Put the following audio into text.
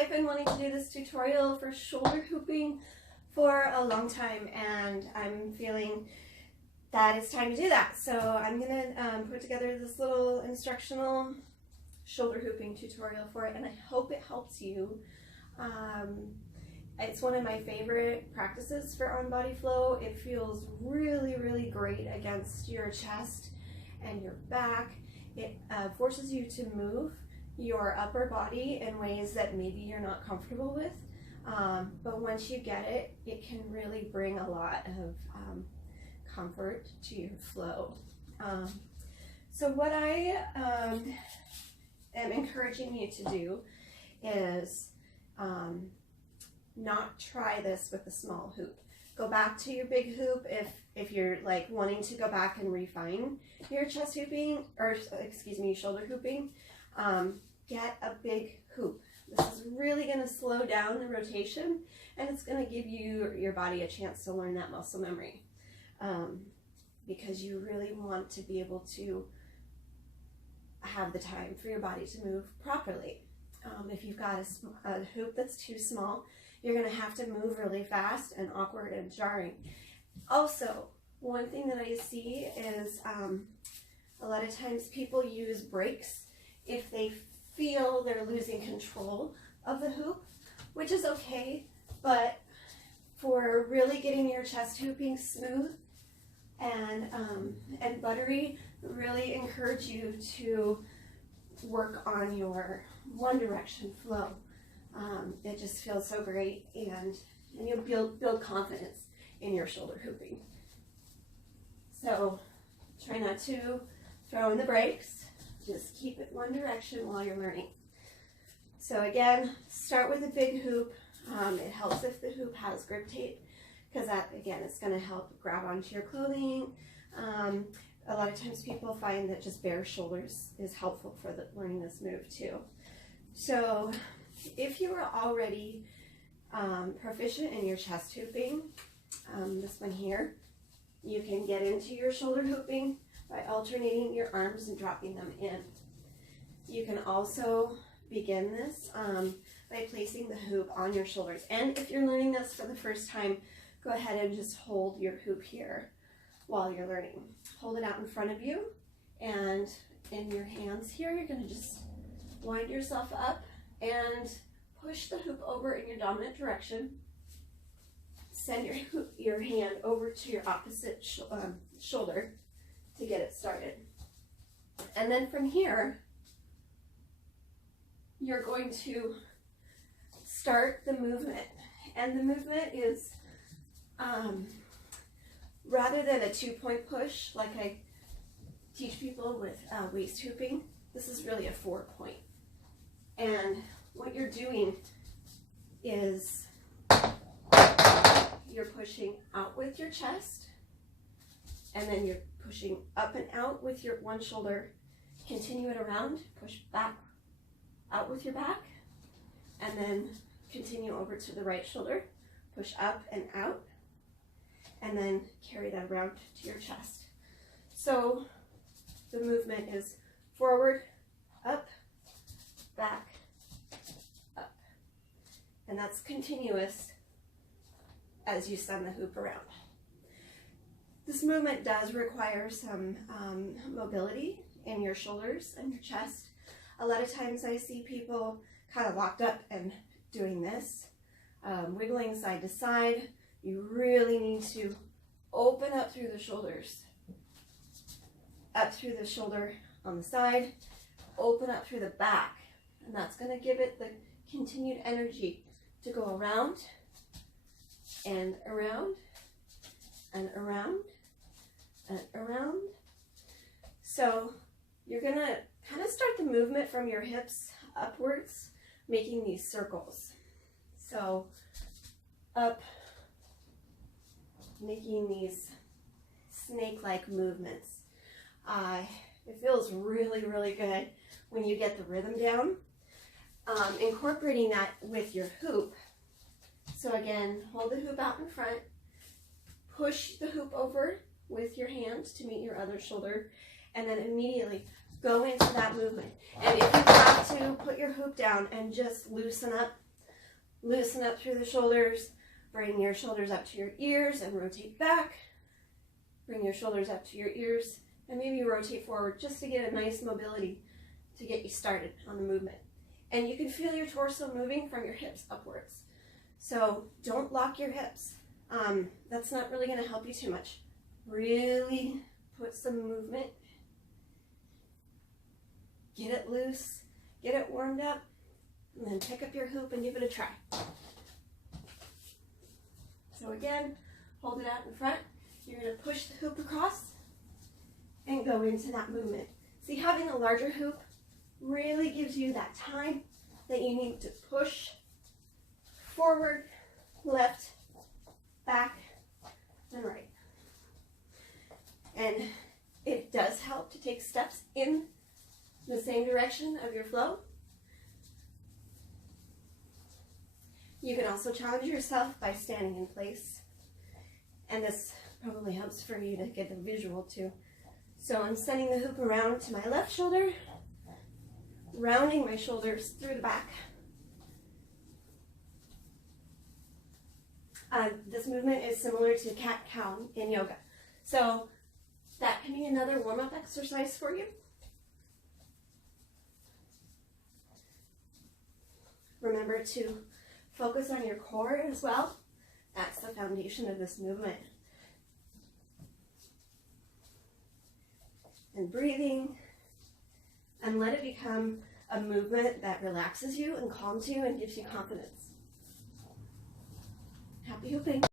I've been wanting to do this tutorial for shoulder hooping for a long time, and I'm feeling that it's time to do that. So I'm gonna put together this little instructional shoulder hooping tutorial for it, and I hope it helps you. It's one of my favorite practices for on-body flow. It feels really, really great against your chest and your back. It forces you to move your upper body in ways that maybe you're not comfortable with. But once you get it, it can really bring a lot of comfort to your flow. So what I am encouraging you to do is not try this with a small hoop. Go back to your big hoop if you're like wanting to go back and refine your chest hooping, or excuse me, shoulder hooping. Get a big hoop. This is really going to slow down the rotation, and it's going to give your body a chance to learn that muscle memory, because you really want to be able to have the time for your body to move properly. If you've got a hoop that's too small, you're going to have to move really fast and awkward and jarring. Also, one thing that I see is a lot of times people use brakes if they feel they're losing control of the hoop, which is okay, but for really getting your chest hooping smooth and buttery, really encourage you to work on your one direction flow. It just feels so great, and you'll build confidence in your shoulder hooping. So try not to throw in the brakes. Just keep it one direction while you're learning. So again, start with a big hoop. It helps if the hoop has grip tape, because that, again, it's going to help grab onto your clothing. A lot of times people find that just bare shoulders is helpful for learning this move too. So if you are already proficient in your chest hooping, this one here, you can get into your shoulder hooping by alternating your arms and dropping them in. You can also begin this by placing the hoop on your shoulders. And if you're learning this for the first time, go ahead and just hold your hoop here while you're learning. Hold it out in front of you, and in your hands here, you're going to just wind yourself up and push the hoop over in your dominant direction. Send your hand over to your opposite shoulder to get it started. And then from here, you're going to start the movement. And the movement is, rather than a 2-point push like I teach people with waist hooping, this is really a 4-point. And what you're doing is you're pushing out with your chest, and then you're pushing up and out with your one shoulder. Continue it around, push back out with your back, and then continue over to the right shoulder, push up and out, and then carry that around to your chest. So the movement is forward, up, back, up. And that's continuous as you send the hoop around. This movement does require some mobility in your shoulders and your chest. A lot of times I see people kind of locked up and doing this, wiggling side to side. You really need to open up through the shoulders, up through the shoulder on the side, open up through the back, and that's going to give it the continued energy to go around and around and around and around. So you're going to kind of start the movement from your hips upwards, making these circles. So up, making these snake-like movements. It feels really, really good when you get the rhythm down. Incorporating that with your hoop. So again, hold the hoop out in front, push the hoop over with your hands to meet your other shoulder, and then immediately go into that movement. And if you have to put your hoop down and just loosen up Loosen up through the shoulders. Bring your shoulders up to your ears and rotate back. Bring your shoulders up to your ears and maybe rotate forward just to get a nice mobility to get you started on the movement. And you can feel your torso moving from your hips upwards. So don't lock your hips. That's not really going to help you too much. Really put some movement. Get it loose, get it warmed up, and then pick up your hoop and give it a try. So again, hold it out in front. You're going to push the hoop across and go into that movement. See, having a larger hoop really gives you that time that you need to push forward, left, back, and right. And it does help to take steps in the same direction of your flow. You can also challenge yourself by standing in place. And this probably helps for you to get the visual too. So I'm sending the hoop around to my left shoulder, rounding my shoulders through the back. This movement is similar to cat-cow in yoga. So that can be another warm-up exercise for you. Remember to focus on your core as well. That's the foundation of this movement. And breathing, and let it become a movement that relaxes you and calms you and gives you confidence. Happy hooping.